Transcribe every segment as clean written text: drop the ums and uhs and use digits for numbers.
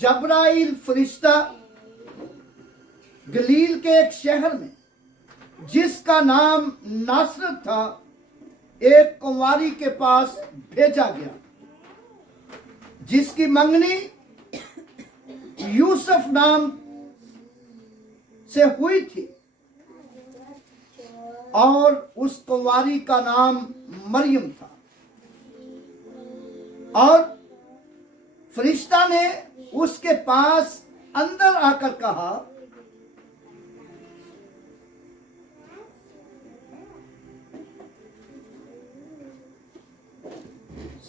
जब्राइल फरिश्ता गलील के एक शहर में जिसका नाम नासरत था एक कुंवारी के पास भेजा गया, जिसकी मंगनी यूसुफ नाम से हुई थी और उस कुंवारी का नाम मरियम था। और फरिश्ता ने उसके पास अंदर आकर कहा,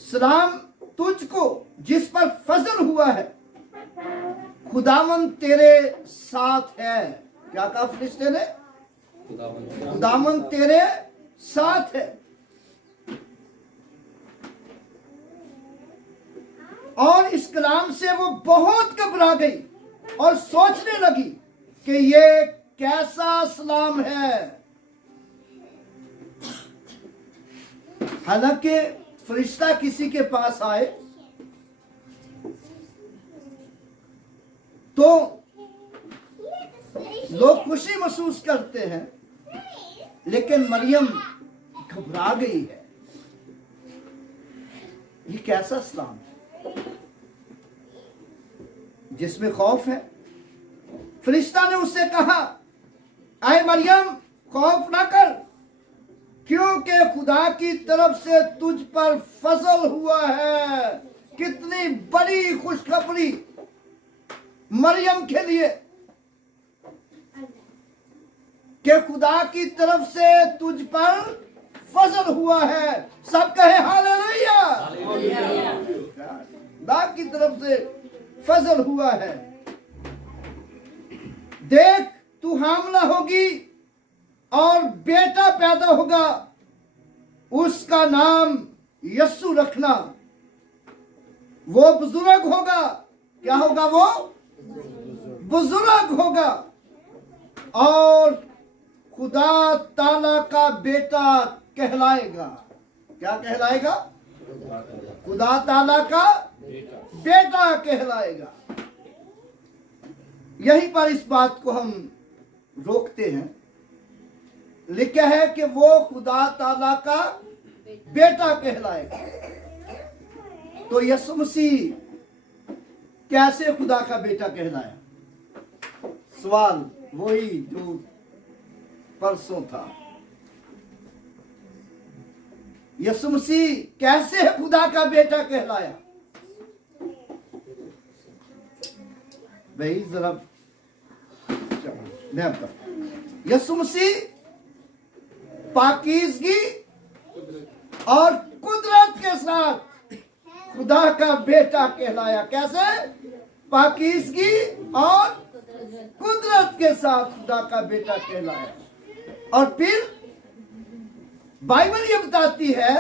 सलाम तुझको जिस पर फजल हुआ है, खुदावंद तेरे साथ है। क्या कहा फरिश्ते ने? खुदावंद तेरे साथ है। और इस कलाम से वो बहुत घबरा गई और सोचने लगी कि ये कैसा सलाम है। हालांकि फरिश्ता किसी के पास आए तो लोग खुशी महसूस करते हैं, लेकिन मरियम घबरा गई है। ये कैसा सलाम है जिसमें खौफ है? फरिश्ता ने उससे कहा, आए मरियम, खौफ ना कर, क्योंकि खुदा की तरफ से तुझ पर फजल हुआ है। कितनी बड़ी खुशखबरी मरियम के लिए कि खुदा की तरफ से तुझ पर फजल हुआ है। सब कहे हालेलुया। खुदा की तरफ से फजल हुआ है। देख, तू हामला होगी और बेटा पैदा होगा, उसका नाम यस्सु रखना। वो बुजुर्ग होगा। क्या होगा? वो बुजुर्ग होगा और खुदा ताला का बेटा कहलाएगा। क्या कहलाएगा? खुदा ताला का बेटा कहलाएगा। यहीं पर इस बात को हम रोकते हैं। लिखा है कि वो खुदा ताला का बेटा कहलाएगा। तो यीशु मसीह कैसे खुदा का बेटा कहलाया? सवाल वही जो परसों था। यीशु मसीह कैसे खुदा का बेटा कहलाया? भाई जरा मैं बताऊं। यीशु मसीह पाकीज़गी और कुदरत के साथ खुदा का बेटा कहलाया। कैसे? पाकीज़गी और कुदरत के साथ खुदा का बेटा कहलाया। और फिर बाइबल ये बताती है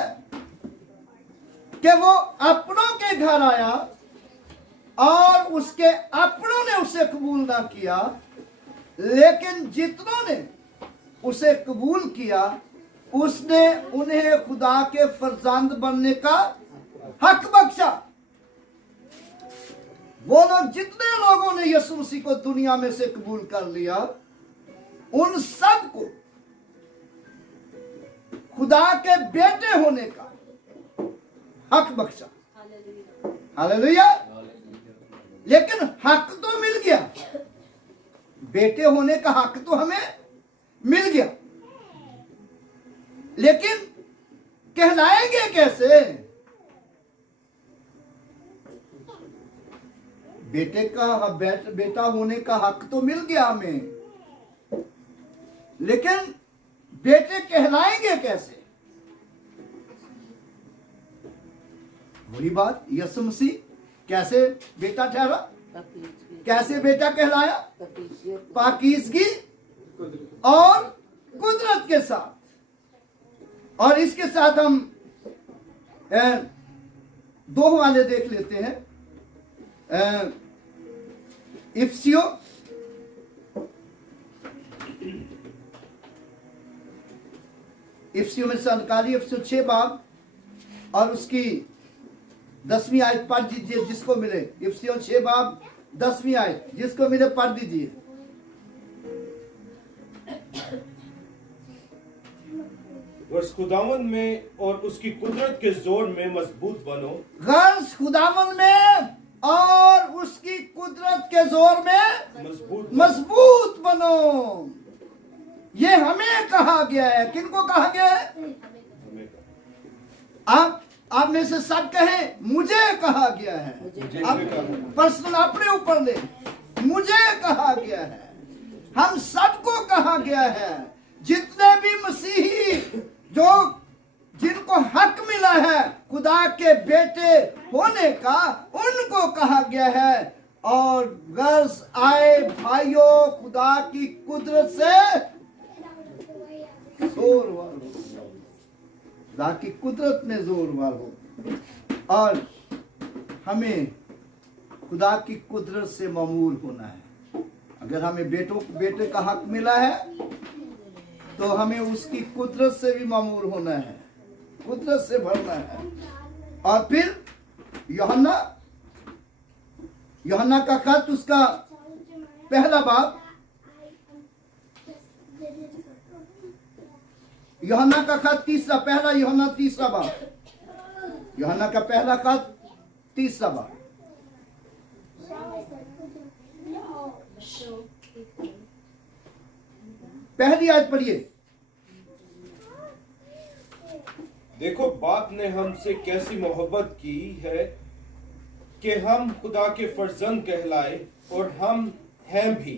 कि वो अपनों के घर आया और उसके अपनों ने उसे कबूल ना किया, लेकिन जितनों ने उसे कबूल किया उसने उन्हें खुदा के फरजंद बनने का हक बख्शा। वो लोग, जितने लोगों ने यीशु मसीह को दुनिया में से कबूल कर लिया, उन सब को खुदा के बेटे होने का हक बख्शा। हालेलुया। लेकिन हक तो मिल गया, बेटे होने का हक तो हमें मिल गया, लेकिन कहलाएंगे कैसे? बेटा होने का हक तो मिल गया हमें, लेकिन बेटे कहलाएंगे कैसे? वही बात, यीशु मसीह कैसे बेटा ठहरा? कैसे बेटा कहलाया? पाकीज़गी और कुदरत के साथ। और इसके साथ हम दो हवाले देख लेते हैं। इफिसियों में से निकालिए, इफिसियों 6 बाब और उसकी 10वीं आयत पढ़ दीजिए जिसको मिले। इफिसियों 6 बाब 10वीं आयत, जिसको मेरे पढ़ दीजिए। गर्ज खुदावन में और उसकी कुदरत के जोर में मजबूत बनो। गर्ज खुदावन में और उसकी कुदरत के जोर में मजबूत बनो। ये हमें कहा गया है। किनको कहा गया है? आप में से सब कहें मुझे कहा गया है। आप पर्सनल अपने ऊपर ले, मुझे कहा गया है, हम सबको कहा गया है। जितने भी मसीही जो जिनको हक मिला है खुदा के बेटे होने का, उनको कहा गया है। और गर्ज आए भाइयों, खुदा की कुदरत से जोरवार हो, खुदा की कुदरत में जोरवार हो। और हमें खुदा की कुदरत से मामूल होना है। अगर हमें बेटे का हक मिला है तो हमें उसकी कुदरत से भी मामूल होना है, कुदरत से भरना है। और फिर यूहन्ना का खत, उसका पहला बाब, यूहन्ना का खत पहला यूहन्ना तीसरा बाब, यूहन्ना का पहला खत तीसरा बाब। पहली आयत पढ़िए। देखो बाप ने हमसे कैसी मोहब्बत की है कि हम खुदा के फर्जंद कहलाए, और हम हैं भी।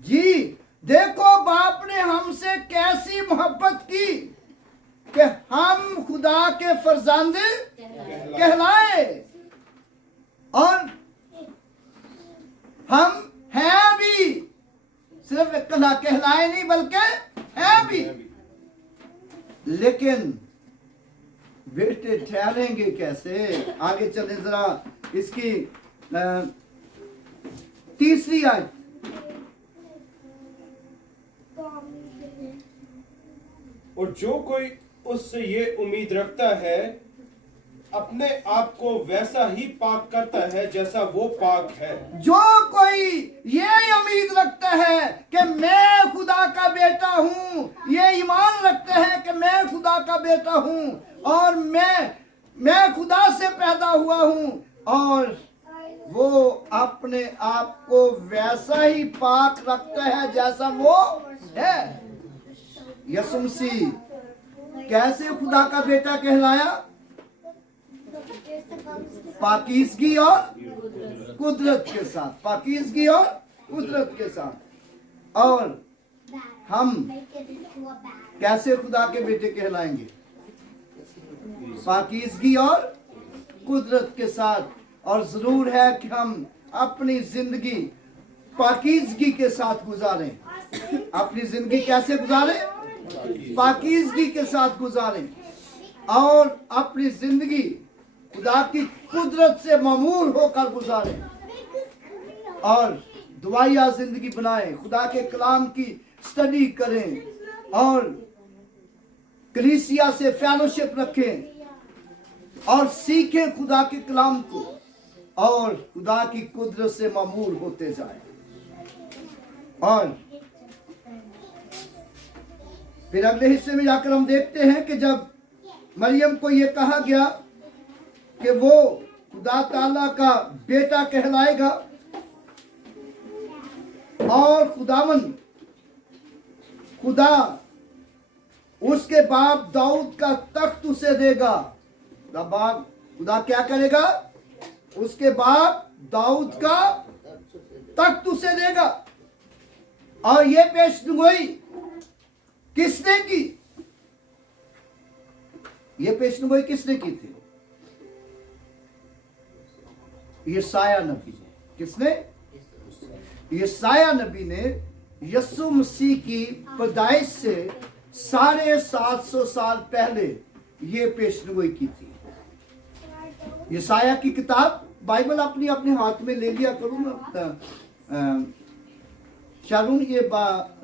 जी, देखो बाप ने हमसे कैसी मोहब्बत की कि हम खुदा के फर्जंद कहलाए, और हम हैं भी। सिर्फ कहलाए नहीं बल्कि हैं भी। लेकिन बेटे ठहरेंगे कैसे? आगे चले जरा, इसकी तीसरी आयत। और जो कोई उससे ये उम्मीद रखता है अपने आप को वैसा ही पाक करता है जैसा वो पाक है। जो कोई ये उम्मीद रखता है कि मैं खुदा का बेटा हूँ, ये ईमान रखते हैं कि मैं खुदा का बेटा हूँ और मैं खुदा से पैदा हुआ हूँ, और वो अपने आप को वैसा ही पाक रखता है जैसा वो है। यीशु मसीह कैसे खुदा का बेटा कहलाया? पाकीज़गी और कुदरत के साथ, पाकीज़गी और कुदरत के साथ। और हम कैसे खुदा के बेटे कहलाएंगे? पाकीज़गी और कुदरत के साथ। और जरूर है कि हम अपनी जिंदगी पाकीज़गी के साथ गुजारें। अपनी जिंदगी कैसे गुजारें? पाकीज़गी के साथ गुजारें, और अपनी जिंदगी खुदा की कुदरत से मामूल होकर गुजारें, और दुआया जिंदगी बनाएं, खुदा के कलाम की स्टडी करें, और कलीसिया से फेलोशिप रखें, और सीखें खुदा के कलाम को, और खुदा की कुदरत से मामूल होते जाएं। और फिर अगले हिस्से में जाकर हम देखते हैं कि जब मरियम को यह कहा गया कि वो खुदा ताला का बेटा कहलाएगा और खुदा उसके बाप दाऊद का तख्त उसे देगा। खुदा क्या करेगा? उसके बाप दाऊद का तख्त उसे देगा। और ये पेशगोई किसने की? ये पेशगोई किसने की थी? यशाया नबी ने। किसने? यशाया नबी ने यीशु मसीह की पैदाइश से 750 साल पहले ये पेशगोई की थी। यशाया की किताब, बाइबल अपनी अपने हाथ में ले लिया करूँ ना। शारून, ये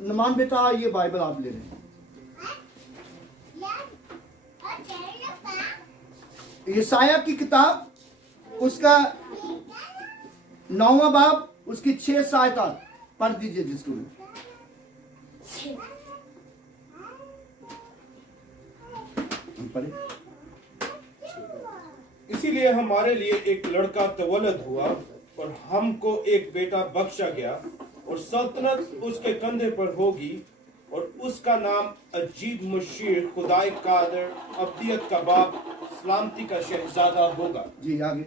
नमान बेटा, ये बाइबल आप ले लें। यशाया की किताब, उसका 9वां बाब, उसकी 6 आयत पढ़ दीजिए जिसको पढ़े। इसीलिए हमारे लिए एक लड़का तवल्लद हुआ और हमको एक बेटा बख्शा गया और सल्तनत उसके कंधे पर होगी और उसका नाम अजीब मुशीर, खुदाई कादर, अब्दियत का बाप, सलामती का शहजादा होगा। जी आगे।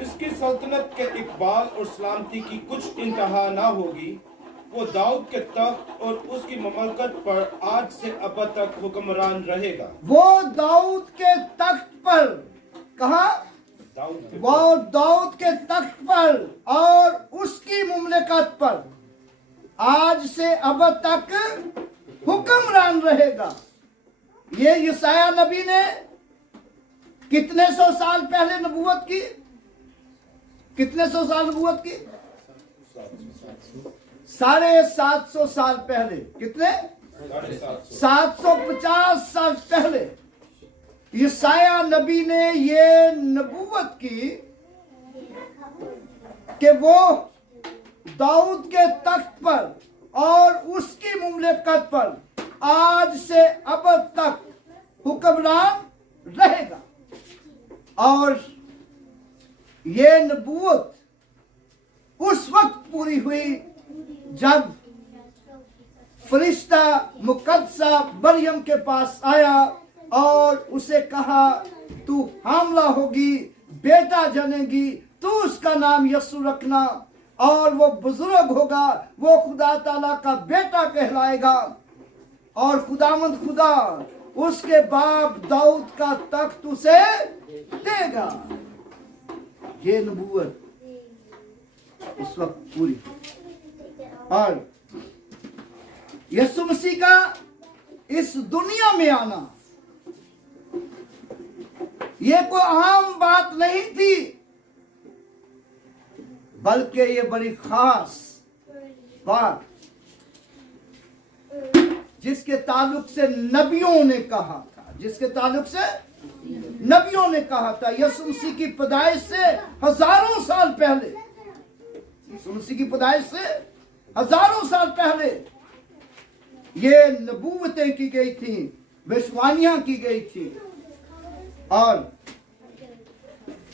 इसकी सल्तनत के इकबाल और सलामती की कुछ इंतहा ना होगी। वो दाऊद के तख्त और उसकी ममलकत पर आज से अब तक हुक्मरान रहेगा। वो दाऊद के तख्त पर, कहा? वो दाऊद के तख्त पर और उसकी मुमलकत पर आज से अब तक हुक्मरान रहेगा। ये यशायाह नबी ने कितने 100 साल पहले नबूवत की? कितने 100 साल नबूवत की? 750 साल पहले। कितने? 750 साल पहले यशायाह नबी ने ये नबूवत की कि वो दाऊद के तख्त पर और उसकी मुमलकत पर आज से अब तक हुक्मरान रहेगा। और ये नबूवत उस वक्त पूरी हुई जब फरिश्ता मुकद्दसा मरियम के पास आया और उसे कहा, तू हामला होगी, बेटा जनेगी, तू उसका नाम यीशु रखना और वो बुजुर्ग होगा, वो खुदा ताला का बेटा कहलाएगा और खुदावंद खुदा उसके बाप दाऊद का तख्त उसे देगा। ये नबूवत उस वक्त पूरी। और यीशु मसीह का इस दुनिया में आना ये कोई आम बात नहीं थी, बल्कि ये बड़ी खास बात जिसके ताल्लुक से नबियों ने कहा था, जिसके ताल्लुक से नबियों ने कहा था। यीशु मसीह की पैदाइश से हजारों साल पहले, यीशु मसीह की पैदाइश से हजारों साल पहले ये नबूवतें की गई थी, भविष्यवाणियां की गई थी। और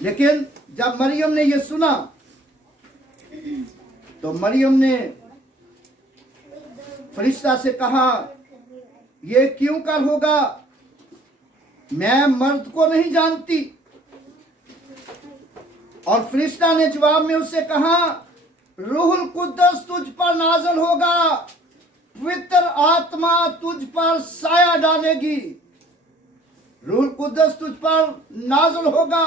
लेकिन जब मरियम ने ये सुना तो मरियम ने फरिश्ता से कहा, ये क्यों कर होगा, मैं मर्द को नहीं जानती। और फरिश्ता ने जवाब में उससे कहा, रूहुल कुद्दस तुझ पर नाज़िल होगा, पवित्र आत्मा तुझ पर साया डालेगी। रूहुल कुद्दस तुझ पर नाज़िल होगा,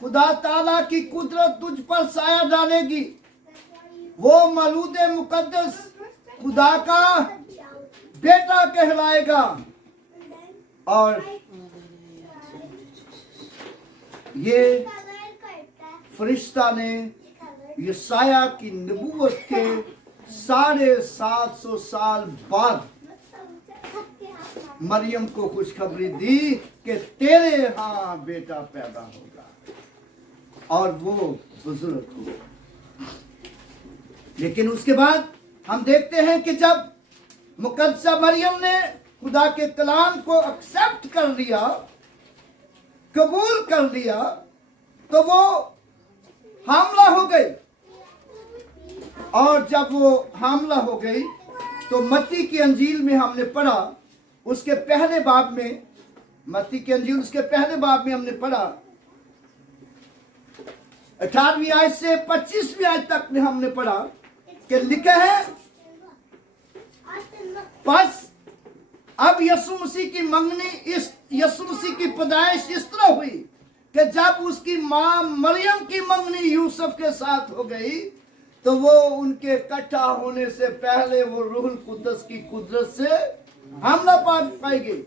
खुदा ताला की कुदरत तुझ पर साया डालेगी। वो मौलूद मुकद्दस खुदा का बेटा कहलाएगा। और ये फरिश्ता ने यशायाह की नबूवत के 750 साल बाद मरियम को खुशखबरी दी कि तेरे यहाँ बेटा पैदा होगा और वो बुजुर्ग होगा। लेकिन उसके बाद हम देखते हैं कि जब मुकद्दसा मरियम ने खुदा के कलाम को एक्सेप्ट कर लिया, कबूल कर लिया, तो वो हामला हो गई। और जब वो हामला हो गई तो मत्ती की अंजील में हमने पढ़ा, उसके पहले बाब में, मत्ती की अंजील उसके पहले बाब में हमने पढ़ा 18वीं आयत से 25वीं आयत तक में हमने पढ़ा कि लिखा है, बस अब यीशु मसीह की मंगनी, इस यीशु मसीह की पैदाइश इस तरह हुई कि जब उसकी मां मरियम की मंगनी यूसुफ के साथ हो गई तो वो उनके इकट्ठा होने से पहले वो रूहुल कुद्दस की कुदरत से हमला पाई गई।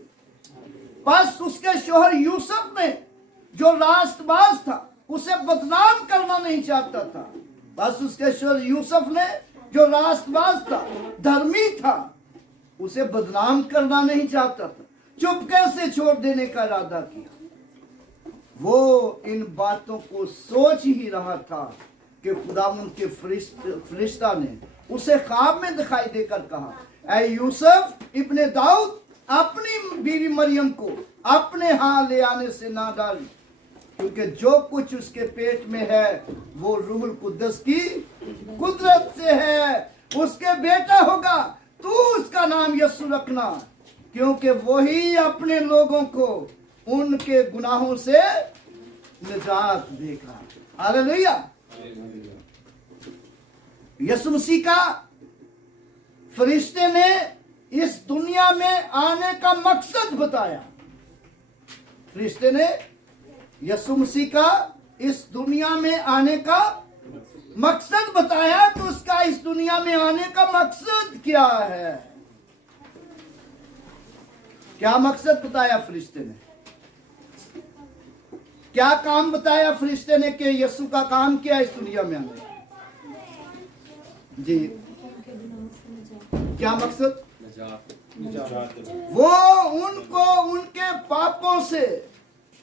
बस उसके शोहर यूसुफ ने जो रास्तबाज था उसे बदनाम करना नहीं चाहता था। बस उसके शोहर यूसुफ ने जो रास्तबाज था, धर्मी था, उसे बदनाम करना नहीं चाहता था, चुपके से छोड़ देने का इरादा किया। वो इन बातों को सोच ही रहा था कि खुदावंद के फरिश्ता ने उसे ख्वाब में दिखाई देकर कहा, ऐ यूसुफ इब्ने दाऊद, अपनी बीवी मरियम को अपने हाथ ले आने से ना डाली, क्योंकि जो कुछ उसके पेट में है वो रूहुल कुद्दस की कुदरत से है। उसके बेटा होगा, तू उसका नाम यीशु रखना, क्योंकि वही अपने लोगों को उनके गुनाहों से निजात देगा। हालेलुया। यीशु मसीह का फरिश्ते ने इस दुनिया में आने का मकसद बताया। फरिश्ते ने यीशु मसीह का इस दुनिया में आने का मकसद बताया। तो उसका इस दुनिया में आने का मकसद क्या है? क्या मकसद बताया फरिश्ते ने? क्या काम बताया फरिश्ते ने कि यीशु का काम क्या है इस दुनिया में आने? जी, क्या मकसद? वो उनको उनके पापों से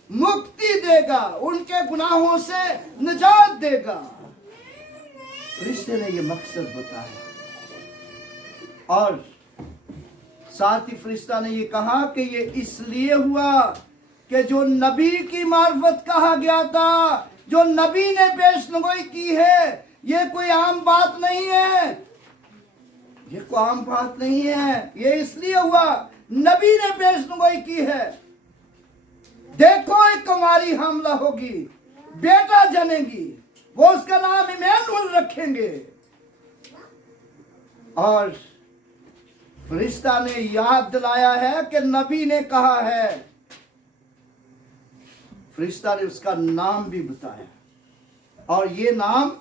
मुक्ति देगा, उनके गुनाहों से निजात देगा। फरिश्ते ने ये मकसद बताया और साथ ही फरिश्ता ने ये कहा कि ये इसलिए हुआ कि जो नबी की मार्फत कहा गया था, जो नबी ने पेशगोई की है, ये कोई आम बात नहीं है, ये कोई आम बात नहीं है। ये इसलिए हुआ, नबी ने पेशगोई की है। देखो एक कुंवारी हमला होगी, बेटा जनेगी, वो उसका नाम इमैनुअल रखेंगे। और फरिश्ता ने याद दिलाया है कि नबी ने कहा है। फरिश्ता ने उसका नाम भी बताया और ये नाम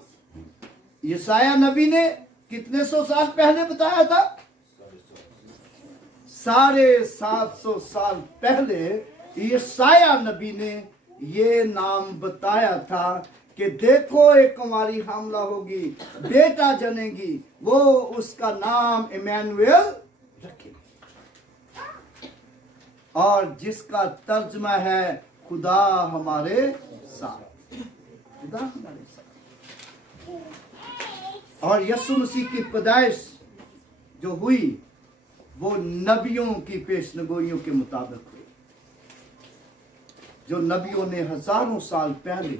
यशाया नबी ने कितने सौ साल पहले बताया था? 750 साल पहले यशाया नबी ने ये नाम बताया था कि देखो एक कुंवारी हमला होगी, बेटा जनेगी, वो उसका नाम इमैनुअल रखेगी, और जिसका तर्जमा है खुदा हमारे साथ। खुदा हमारे साथ। और यीशु मसीह की पैदाइश जो हुई वो नबियों की पेशगोइयों के मुताबिक हुई, जो नबियों ने हजारों साल पहले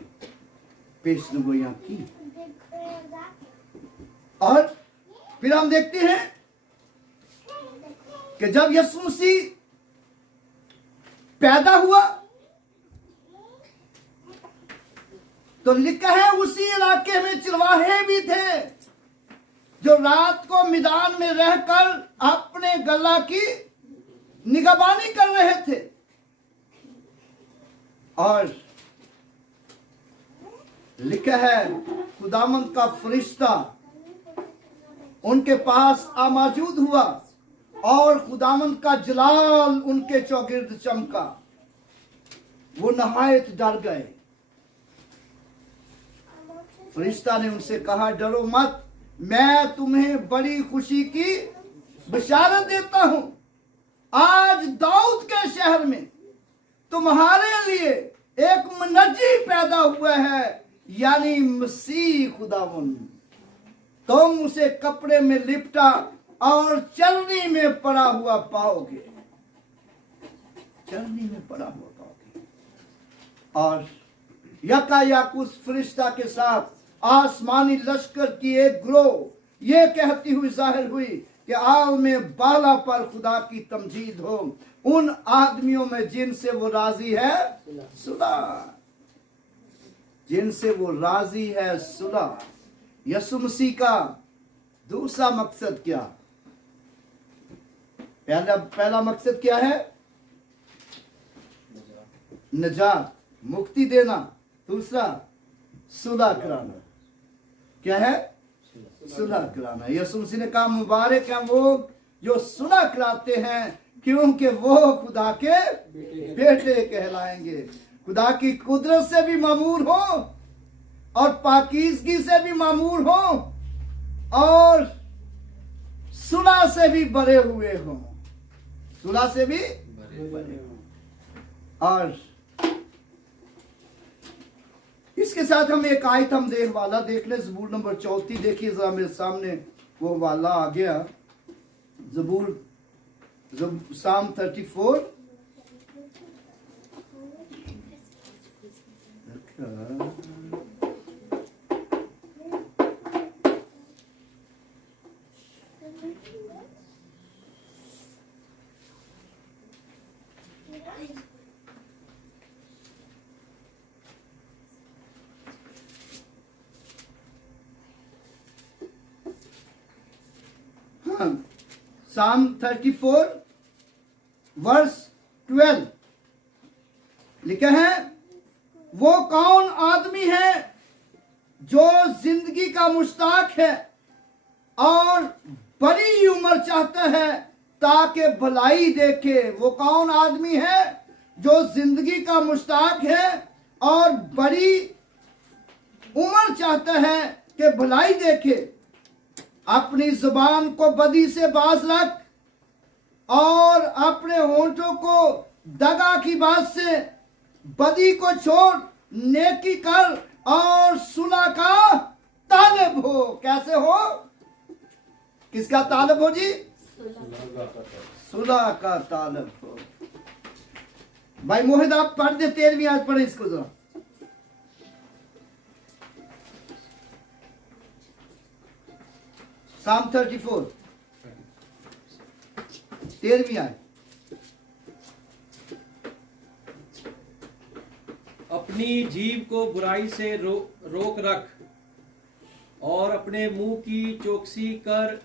पेशगोइयां की। और फिर हम देखते हैं कि जब यीशु मसीह पैदा हुआ तो लिखा है उसी इलाके में चरवाहे भी थे जो रात को मैदान में रहकर अपने गला की निगहबानी कर रहे थे। और लिखा है खुदावंद का फरिश्ता उनके पास मौजूद हुआ और खुदावंद का जलाल उनके चौगिर्द चमका। वो नहायत डर गए। फरिश्ता ने उनसे कहा, डरो मत, मैं तुम्हें बड़ी खुशी की बशारत देता हूं। आज दाऊद के शहर में तुम्हारे लिए एक मुनज्जी पैदा हुआ है, यानी मसीह खुदावंद। तुम उसे कपड़े में लिपटा और चलनी में पड़ा हुआ पाओगे। चलनी में पड़ा हुआ पाओगे। और यकायक उस फरिश्ता के साथ आसमानी लश्कर की एक ग्रोह ये कहती हुई जाहिर हुई कि आलमे बाला पर खुदा की तमजीद हो, उन आदमियों में जिनसे वो राजी है सुलह, जिनसे वो राजी है सुलह। यीशु मसीह का दूसरा मकसद क्या? पहला मकसद क्या है? निजात, मुक्ति देना। दूसरा सुलह कराना। क्या है? सुलह कराना। यीशु मसीह ने कहा मुबारक हैं वो जो सुलह कराते हैं, क्योंकि वो खुदा के बेटे कहलाएंगे। खुदा की कुदरत से भी मामूर हो और पाकीज़गी से भी मामूर हो और सुलह से भी बरे हुए हो। सुलह से भी बरे हो। और इसके साथ हम एक आयत हम वाला देख ले, ज़बूर नंबर 34 देखिए जरा मेरे सामने, वो वाला आ गया, साम 34। साम 34 वर्स 12 लिखा है, वो कौन आदमी है जो जिंदगी का मुश्ताक है और बड़ी उम्र चाहता है ताकि भलाई देखे। वो कौन आदमी है जो जिंदगी का मुश्ताक है और बड़ी उम्र चाहता है कि भलाई देखे। अपनी जुबान को बदी से बाज रख और अपने होंठों को दगा की बात से बदी को छोड़, नेकी कर और सुलह का तालिब हो। कैसे हो? किसका तालिब हो जी? सुलह का तालिब हो। भाई मोहित आप पढ़ दे, 13वीं आयत पढ़े इसको जरा। साम 34 13वीं आयत। अपनी जीभ को बुराई से रोक रख और अपने मुंह की चौकसी कर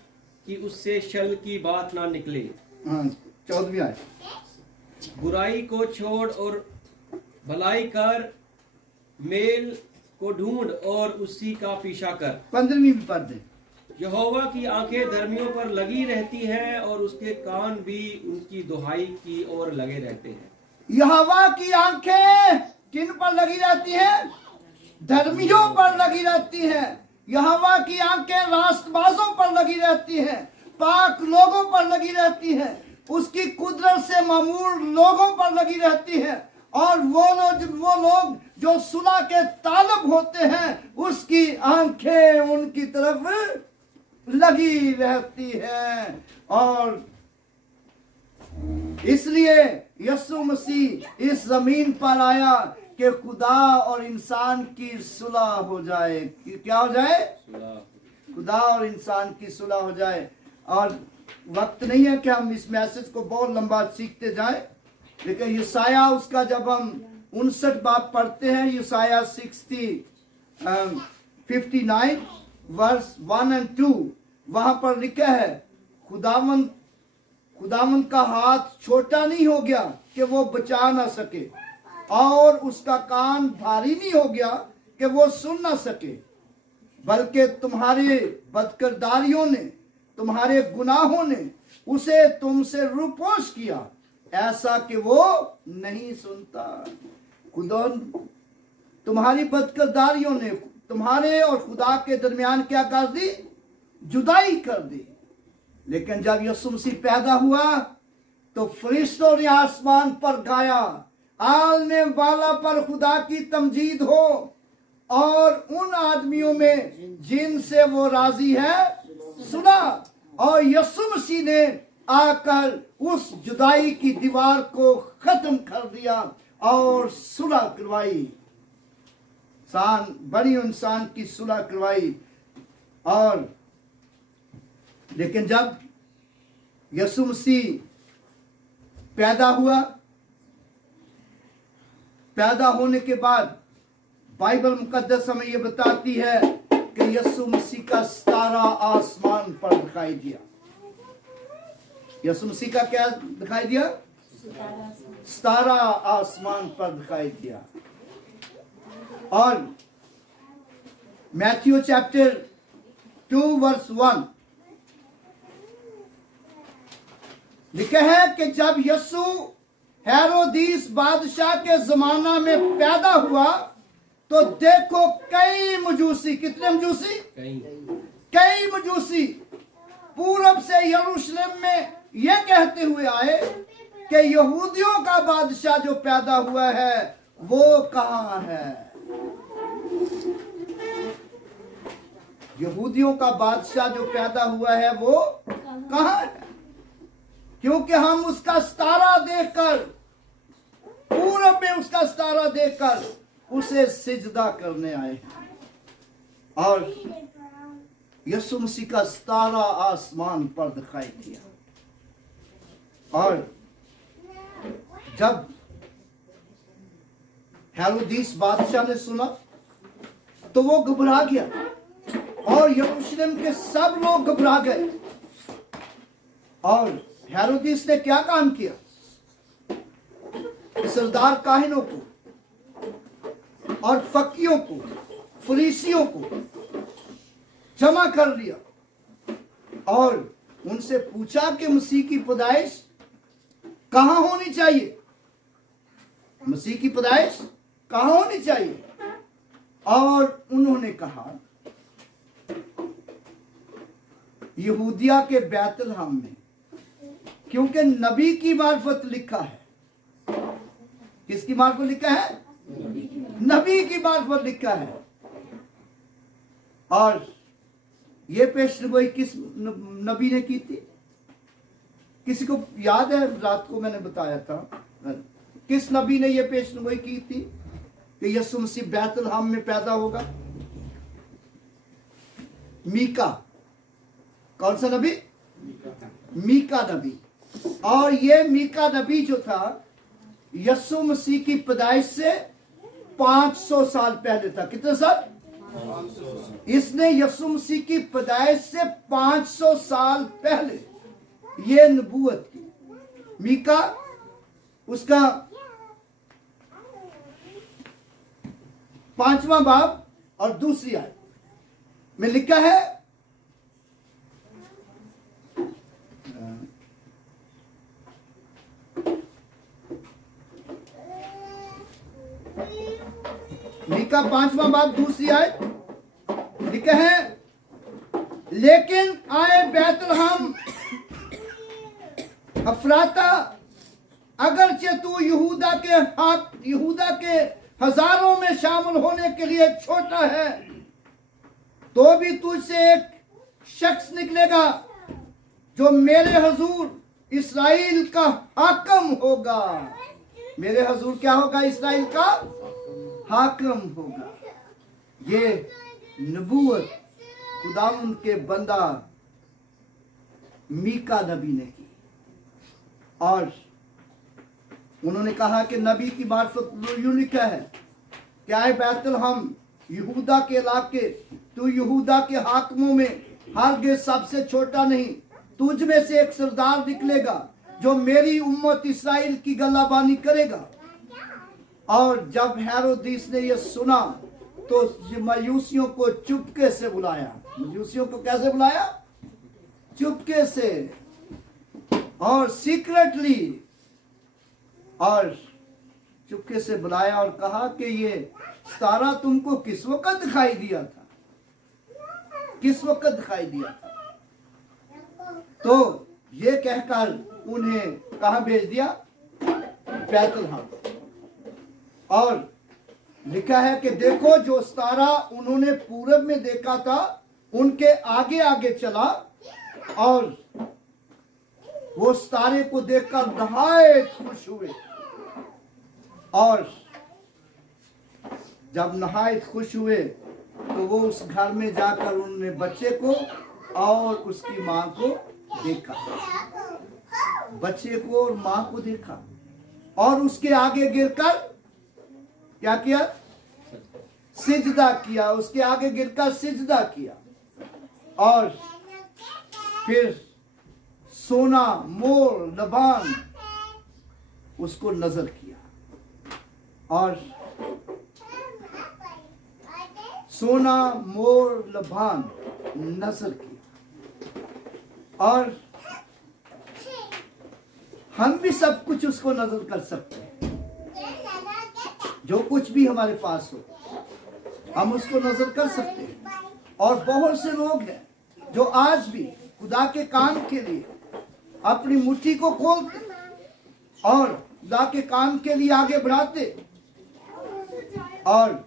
कि उससे छल की बात ना निकले। 14वीं आयत। बुराई को छोड़ और भलाई कर, मेल को ढूंढ और उसी का पीछा कर। 15वीं भी पढ़ दे। यहोवा की आंखें धर्मियों पर लगी रहती हैं और उसके कान भी उनकी दुहाई की ओर लगे रहते हैं। यहोवा की आंखें किन पर लगी रहती हैं? धर्मियों पर लगी रहती हैं। यहोवा की आंखें रास्तबाजों पर लगी रहती हैं, पाक लोगों पर लगी रहती हैं, उसकी कुदरत से मामूर लोगों पर लगी रहती हैं। और वो लोग जो सुलह के तालब होते हैं, उसकी आंखें उनकी तरफ लगी रहती हैं। और इसलिए यीशु मसीह इस जमीन पर आया कि खुदा और इंसान की सुलह हो जाए। क्या हो जाए? खुदा और इंसान की सुलह हो जाए। और वक्त नहीं है कि हम इस मैसेज को बहुत लंबा सीखते जाएं, लेकिन यशाया उसका जब हम 59 बाब पढ़ते हैं, यशाया 59 वर्स 1 और 2, वहां पर लिखा है खुदावंद का हाथ छोटा नहीं हो गया कि वो बचा ना सके, और उसका कान भारी नहीं हो गया कि वो सुन ना सके, बल्कि तुम्हारे बदकिरदारियों ने, तुम्हारे गुनाहों ने उसे तुमसे रूपोश किया, ऐसा कि वो नहीं सुनता। खुदा तुम्हारी बदकिरदारियों ने तुम्हारे और खुदा के दरमियान क्या कर दी? जुदाई कर दी। लेकिन जब यीशु मसीह पैदा हुआ तो फरिश्तों ने आसमान पर गाया, आलने वाला पर खुदा की तमजीद हो, और उन आदमियों में जिनसे वो राजी है सुना। और यीशु मसीह ने आकर उस जुदाई की दीवार को खत्म कर दिया और सुलह करवाई, बड़ी इंसान की सुलह करवाई। और लेकिन जब यीशु मसीह पैदा हुआ, पैदा होने के बाद बाइबल मुकद्दस हमें यह बताती है कि यीशु मसीह का सितारा आसमान पर दिखाई दिया। यीशु मसीह का क्या दिखाई दिया? सितारा आसमान पर दिखाई दिया। और मैथ्यू चैप्टर 2 वर्स 1 लिखा है कि जब यीशु हेरोदीस बादशाह के जमाना में पैदा हुआ तो देखो कई मजूसी, कितने मजूसी? कई मजूसी पूरब से यरूशलेम में यह कहते हुए आए कि यहूदियों का बादशाह जो पैदा हुआ है वो कहाँ है। यहूदियों का बादशाह जो पैदा हुआ है वो कहाँ है? क्योंकि हम उसका सितारा देखकर, पूरब में उसका सितारा देखकर उसे सिजदा करने आए हैं। और यीशु मसीह का सितारा आसमान पर दिखाई दिया। और जब हेरोदिस बादशाह ने सुना तो वो घबरा गया और यरूशलेम के सब लोग घबरा गए। और हेरोदिस ने क्या काम किया? सरदार काहिनों को और फकीयों को, फरीसियों को जमा कर लिया और उनसे पूछा कि मसीह की पैदाइश कहां होनी चाहिए, मसीह की पैदाइश कहां होनी चाहिए। और उन्होंने कहा यहूदिया के बैतलहम में, क्योंकि नबी की मार्फत लिखा है। किसकी मार्फत लिखा है? नबी की मार्फत लिखा है। और ये पेशगोई किस नबी ने की थी? किसी को याद है? रात को मैंने बताया था किस नबी ने ये पेशगोई की थी कि यीशु मसीह बैतलहम में पैदा होगा? मीका। कौन सा नबी? मीका नबी। और ये मीका नबी जो था यीशु मसीह की पैदाइश से 500 साल पहले था। कितने साल? इसने यीशु मसीह की पैदाइश से 500 साल पहले ये नबूवत की। मीका उसका 5वां बाब और दूसरी आयत में लिखा है, मीका 5वां बाब दूसरी आयत लिखा है, लेकिन आए बैतलहम अफराता, अगरचे तू यहूदा के हजारों में शामिल होने के लिए छोटा है, तो भी तुझसे एक शख्स निकलेगा जो मेरे हजूर इस्राइल का हाकम होगा। मेरे हजूर क्या होगा? इस्राइल का हाकम होगा। ये नबूवत खुदावंद के बंदा मीका नबी ने की। और उन्होंने कहा कि नबी की मार्फत यूं लिखा है, क्या है बैतलहम यहूदा के इलाके, तू यहूदा के हाकमों में हालगे सबसे छोटा नहीं, तुझ में से एक सरदार निकलेगा जो मेरी उम्मत इस्राइल की गल्लाबानी करेगा। और जब हेरोदिस ने यह सुना तो मयूसियों को चुपके से बुलाया। मयूसियों को कैसे बुलाया? चुपके से और सीक्रेटली, और चुपके से बुलाया और कहा कि ये सितारा तुमको किस वक्त दिखाई दिया था? किस वक्त दिखाई दिया था? तो ये कहकर उन्हें कहां भेज दिया? बैतलहम। और लिखा है कि देखो जो सितारा उन्होंने पूरब में देखा था उनके आगे आगे चला और वो सितारे को देखकर नहायत खुश हुए। और जब नहायत खुश हुए तो वो उस घर में जाकर उन्होंने बच्चे को और उसकी मां को देखा। बच्चे को और मां को देखा और उसके आगे गिरकर क्या किया? सिजदा किया। उसके आगे गिरकर सिजदा किया। और फिर सोना, मोर, लबान उसको नजर किया। और सोना, मोर, लबान नजर किया। और हम भी सब कुछ उसको नजर कर सकते हैं। जो कुछ भी हमारे पास हो हम उसको नजर कर सकते हैं। और बहुत से लोग हैं जो आज भी खुदा के काम के लिए अपनी मुट्ठी को खोलते और खुदा के काम के लिए आगे बढ़ाते। और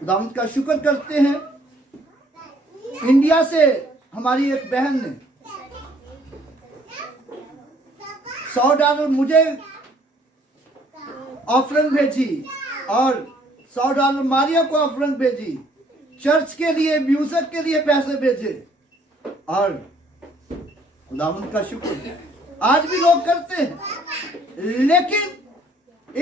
खुदावंद का शुक्र करते हैं। इंडिया से हमारी एक बहन ने $100 मुझे ऑफरिंग भेजी और $100 मारिया को ऑफरिंग भेजी। चर्च के लिए, म्यूजिक के लिए पैसे भेजे और खुदावंद का शुक्र आज भी लोग करते हैं। लेकिन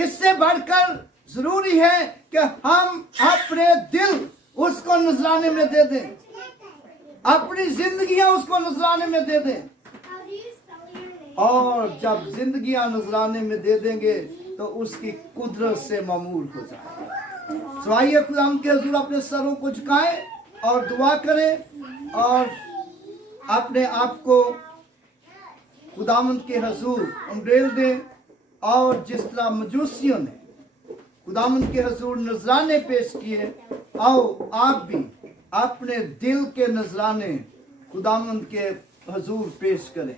इससे बढ़कर जरूरी है कि हम अपने दिल उसको नजराने में दे दें, अपनी जिंदगियां उसको नजराने में दे दें। और जब जिंदगियां नजराने में दे देंगे तो उसकी कुदरत से मामूल हो जाए। तो आइए खुदावंद के हुजूर अपने सरों को झुकाएं और दुआ करें और अपने आप को खुदावंद के हुजूर उंडेल दें। और जिस तरह मजूसियों ने खुदावंद के हुजूर नजराने पेश किए, आओ आप भी अपने दिल के नजराने खुदावंद के हुजूर पेश करें,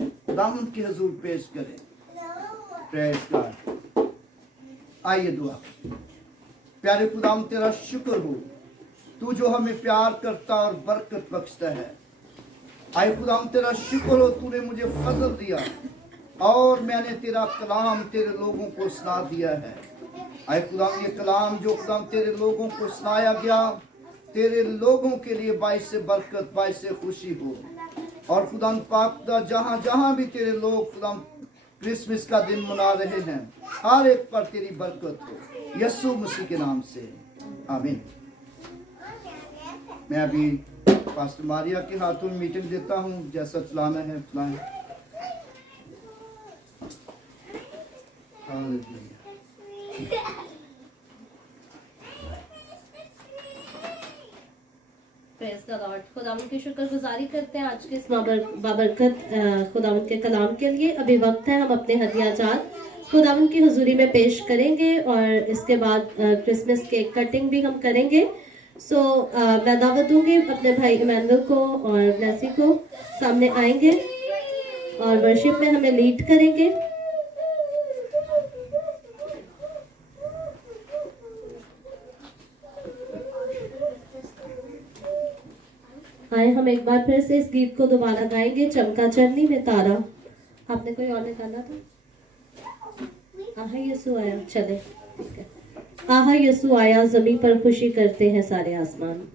खुदावंद के हुजूर पेश करें। Praise God. आइए दुआ। प्यारे खुदावंद तेरा शुक्र हो, तू जो हमें प्यार करता और बरकत बख्शता है। आए खुदावंद तेरा शुक्र हो, तूने मुझे फजल दिया और मैंने तेरा कलाम तेरे लोगों को सुना दिया है। आए खुदावंद ये कलाम जो खुदावंद तेरे लोगों को सुनाया गया, तेरे लोगों के लिए बाइस बरकत, बाइस खुशी हो। और खुदावंद पाक जहाँ जहाँ भी तेरे लोग खुदावंद क्रिसमस का दिन मना रहे हैं, हर एक पर तेरी बरकत हो, यीशु मसीह के नाम से आमीन। मैं अभी पास्टर मारिया के हाथों में मीटिंग देता हूँ, जैसा चलाना है चलाएं। Praise the Lord. खुदावंद की शुक्रगुजारी करते हैं आज के इस बाबरकत खुदावंद के कलाम के लिए। अभी वक्त है हम अपने हदियाजात खुदावंद की हुजूरी में पेश करेंगे और इसके बाद क्रिसमस केक कटिंग भी हम करेंगे। मैं दावत दूंगी अपने भाई इमैनुअल को और ब्लेसी को, सामने आएंगे और वर्शिप में हमें लीड करेंगे। आए हम एक बार फिर से इस गीत को दोबारा गाएंगे, चमका चरनी में तारा। आपने कोई और निकाला था? आहा यीशु आया। चले, ठीक है। आहा यीशु आया, जमीन पर खुशी करते हैं सारे आसमान।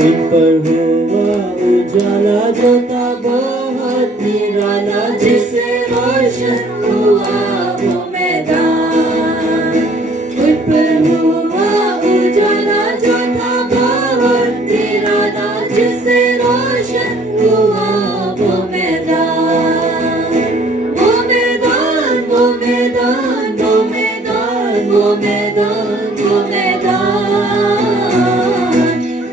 इन पर हुआ उजाला जोता बहुत जिससे रोशन हुआ वो मैदान, उन पर हुआ उजाला जो था बहुत तिराना, जिससे रोशन हुआ वो मैदान, वो मैदान, वो मैदान, वो मैदान, वो मैदान, वो मैदान।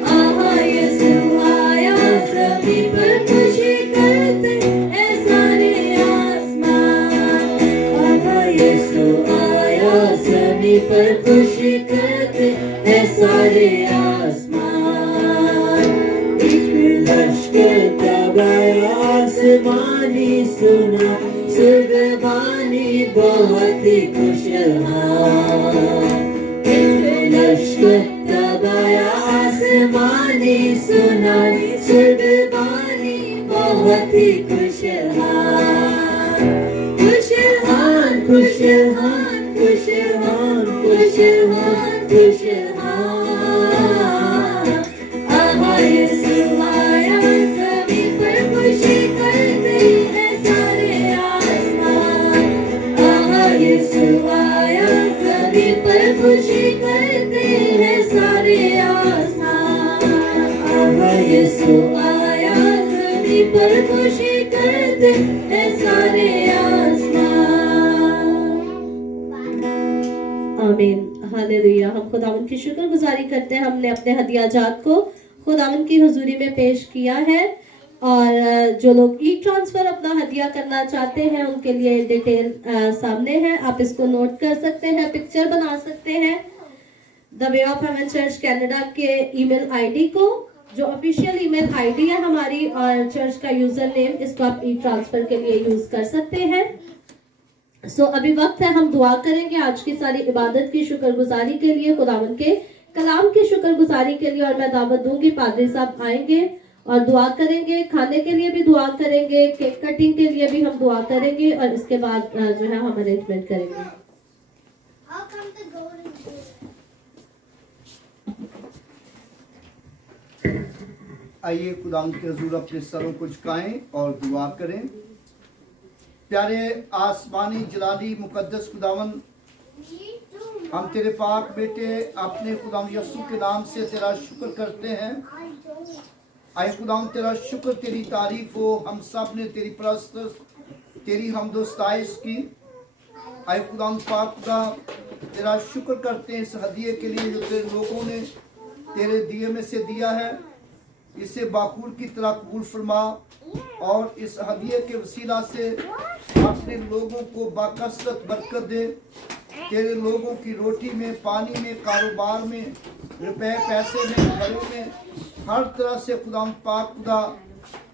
आहा यीशु आया ज़मीन पर खुशी करते हैं सारे आसमान, आहा यीशु आया ज़मीन पर खुशी करते हैं सारे आसमान। एक लश्कर तब आया आसमानी सुना, सुर्गवानी बहुत ही खुशहाल। एक लश्कर तब आया आसमानी सुना, सुर्गवानी बहुत ही खुशहाल। खुशहाल खुशहाल खुशहाल खुशहाल खुशहाल। आहा यीशु आया ज़मीन पर खुशी करते हैं सारे आसमान, आहा यीशु आया ज़मीन पर खुशी करते हैं सारे आसमान, आहा यीशु आया ज़मीन पर खुशी करते हैं सारे आसमान। आमीन, हालेलुया। हम खुदावंद की शुक्रगुजारी करते हैं, हमने अपने हदियाजात को खुदावंद की हुजूरी में पेश किया है। और जो लोग ई ट्रांसफर अपना हदिया करना चाहते हैं उनके लिए डिटेल सामने है, आप इसको नोट कर सकते हैं, पिक्चर बना सकते हैं। The way of haven church Canada के ईमेल आईडी को, जो ऑफिशियल ईमेल आईडी है हमारी, और चर्च का यूजर नेम, इसको आप ई ट्रांसफर के लिए यूज कर सकते हैं। अभी वक्त है, हम दुआ करेंगे आज की सारी इबादत की शुक्रगुजारी के लिए, खुदावंद के कलाम की शुक्रगुजारी के लिए। और मैं दावत दूंगी पादरी साहब आएंगे और दुआ करेंगे, खाने के लिए भी दुआ करेंगे, केक कटिंग के लिए भी हम दुआ करेंगे, और इसके बाद जो है हम अरेंजमेंट करेंगे। आइए खुदावंद के हुजूर अपने सरों को झुकाएं और दुआ करें। प्यारे आसमानी जलाली मुकद्दस खुदावंद, हम तेरे पाक बेटे अपने खुदावंद यीशु के नाम से तेरा शुक्र करते हैं। आए खुदावंद तेरा शुक्र, तेरी तारीफ हो, हम सब ने तेरी परस्तिश, तेरी हमदोस्ताइश की। आए खुदावंद पाक खुदा, तेरा शुक्र करते हैं इस हदिये के लिए जो तेरे लोगों ने तेरे दिए में से दिया है। इसे बाखूर की तरह कबूल फरमा और इस हदिये के वसीला से अपने लोगों को बाकसरत बरकत दे। तेरे लोगों की रोटी में, पानी में, कारोबार में, रुपए पैसे में, घरों में, हर तरह से खुदाम पाक खुदा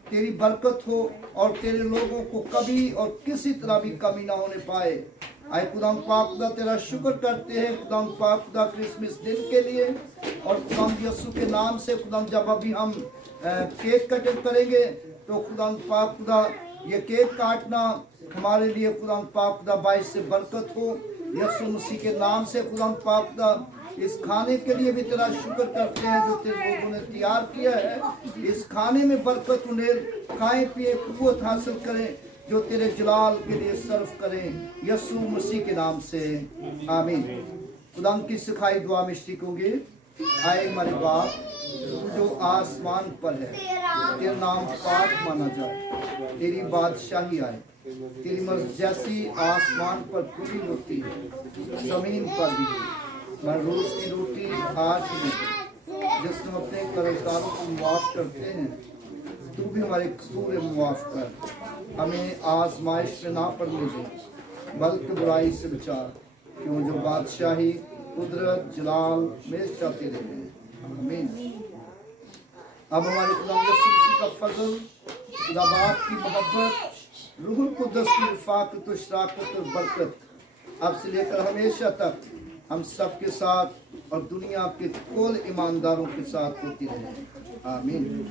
तेरी बरकत हो और तेरे लोगों को कभी और किसी तरह भी कमी ना होने पाए। आए खुदाम पाक खुदा तेरा शुक्र करते हैं खुदाम पाक खुदा क्रिसमस दिन के लिए, और खुदाम यीशु के नाम से खुदाम जब अभी हम केक कटिंग करेंगे तो खुदाम पाक खुदा ये केक काटना हमारे लिए खुदाम पाक खुदा बाइस से बरकत हो। यीशु मसीह के नाम से खुदाम पाक खुदा इस खाने के लिए भी तेरा शुक्र करते हैं जो तेरे लोगों ने तैयार किया है। इस खाने में बरकत उन्हें खाएं पिए कुव्वत हासिल करें जो तेरे जलाल के लिए सर्व करें, यीशु मसीह के नाम से आमीन। खुदा की सिखाई दुआ में सीखोगे। आए हमारे बाप जो आसमान पर है, तेरा नाम पाक माना जाए, तेरी बादशाही आए, तेरी मर्जी जैसी आसमान पर पूरी होती है जमीन पर भी। मैं रोज की रोटी आज में जिसमें अपने कर्जदारों को माफ करते हैं, तू भी हमारे कसूर माफ कर, हमें आजमाइश में ना पड़ने दे बल्कि बुराई से बचा, क्यों जो बादशाही कुदरत जलाल में चाहते रहे। आमीन। अब हमारे खुदा यीशु मसीह का फजल, खुदा बाप की मोहब्बत, रूहुल कुद्दस की रफ़ाक़त और शराकत और बरकत अब से लेकर हमेशा तक हम सब के साथ और दुनिया के कुल ईमानदारों के साथ होती रहे। आमीन।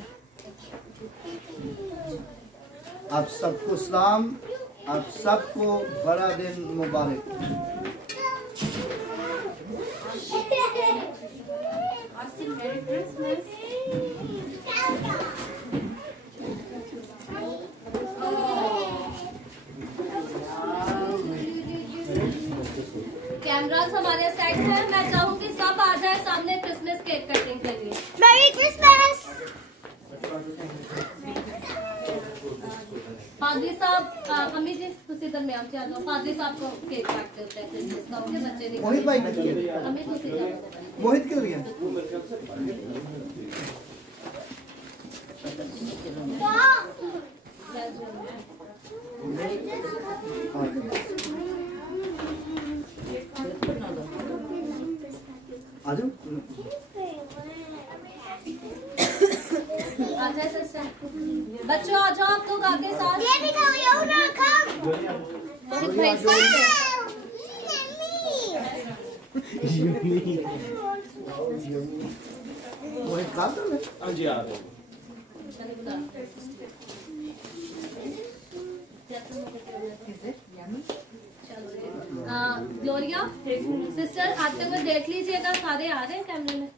आप सबको सलाम, आप सबको बड़ा दिन मुबारक। Merry Christmas. कैमरास हमारे सेट हैं। मैं चाहूंगी सब आ जाए सामने क्रिसमस केक कटिंग के लिए। मेरी क्रिसमस। पादरी साहब, अम्मी जी उसी दरमियान से आ जाओ। पादरी साहब को केक काटते होते हैं क्रिसमस का, उनके बच्चे नहीं। मोहित भाई किधर गया? अम्मी को उसी जाओ। मोहित किधर गया? आ जाओ। बच्चों आ जाओ आप लोग आगे साथ। ये भी खाओ, ये ना खाओ। मोहित भाई साथ मोहित कहाँ कर रहे? हाँ जी, आ रहे हैं। ग्लोरिया सिस्टर आते हुए देख लीजिएगा, सारे आ रहे हैं कैमरे में।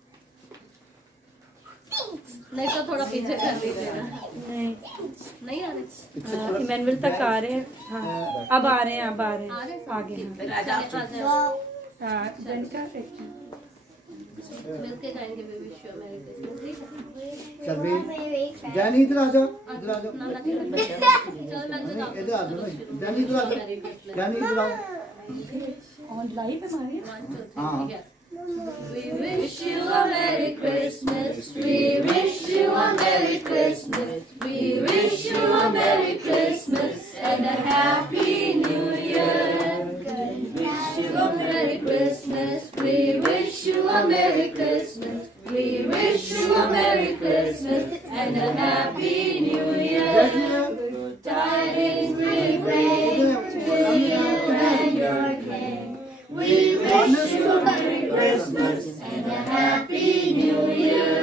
नहीं तो थोड़ा पीछे कर लीजिएगा। नहीं आ रहे? इमैनुअल तक आ रहे हैं। हाँ, अब आ रहे हैं, अब आ रहे आ हैं रहे हैं आगे। हाँ, जनका मिलके जाएंगे। We wish you merry Christmas. चल भी जैनी इधर आ जाओ, इधर आ जाओ, चलो मैं तो जाऊँ। इधर आ जाओ ना। जैनी इधर आ जाओ, जैनी इधर आओ। लाइव हमारी। हाँ। We wish you a Merry Christmas. We wish you a Merry Christmas. We wish you a Merry Christmas and a Happy New Year. We wish you a Merry Christmas. We wish you a Merry Christmas. We wish you a Merry Christmas and a Happy New Year. Good tidings we bring to you and your King. We wish you a Merry Christmas and a Happy New Year.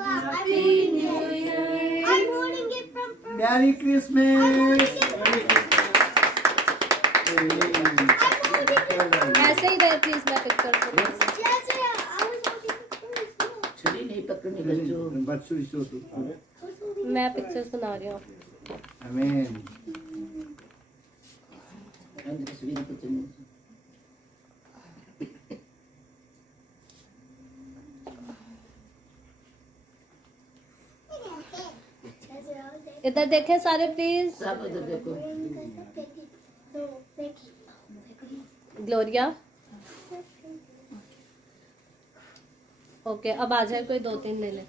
Happy New Year. I'm holding it from. Merry Christmas. ऐसे ही रहे please, मैं picture को Yes, I was holding it. बच्चों इसको मैं pictures बना रही हूँ। आमीन। इधर देखें सारे प्लीज। ग्लोरिया ओके, अब आ जाए कोई 2-3 ले ले।